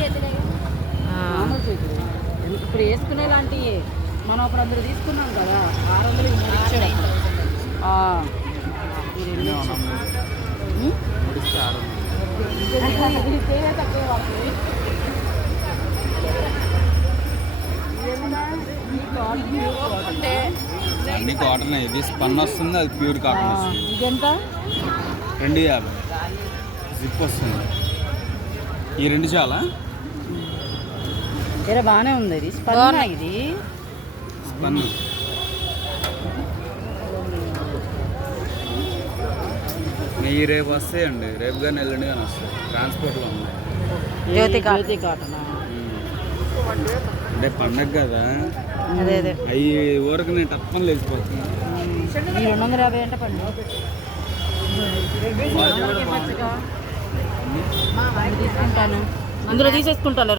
మామూలు చేతులు ఇప్పుడు వేసుకునే లాంటివి మనం అప్పుడు అందరూ తీసుకున్నాం కదా 600 అన్ని కాటన్. ఇది స్పన్ వస్తుంది, అది ప్యూర్ కాటన్ వస్తుంది. ఇదెంత? 250 జిప్ వస్తుంది. ఈ రెండు చాలా వేరే బాగానే ఉంది. ఇది స్పన్ ఇది స్పన్. నెయ్యి రేపు వస్తాయండి, రేపు కానీ ఎల్లుండి కానీ వస్తాయి. ట్రాన్స్పోర్ట్లో ఉన్నాయి. జ్యోతి కాటన్ అంటే పండగ కదా, అదే అదే. అవి ఊరకు నేను తప్పని లేచిపోతుంది. ఈ 250 అంటే పండు తీసుకుంటాను, అందులో తీసేసుకుంటాను.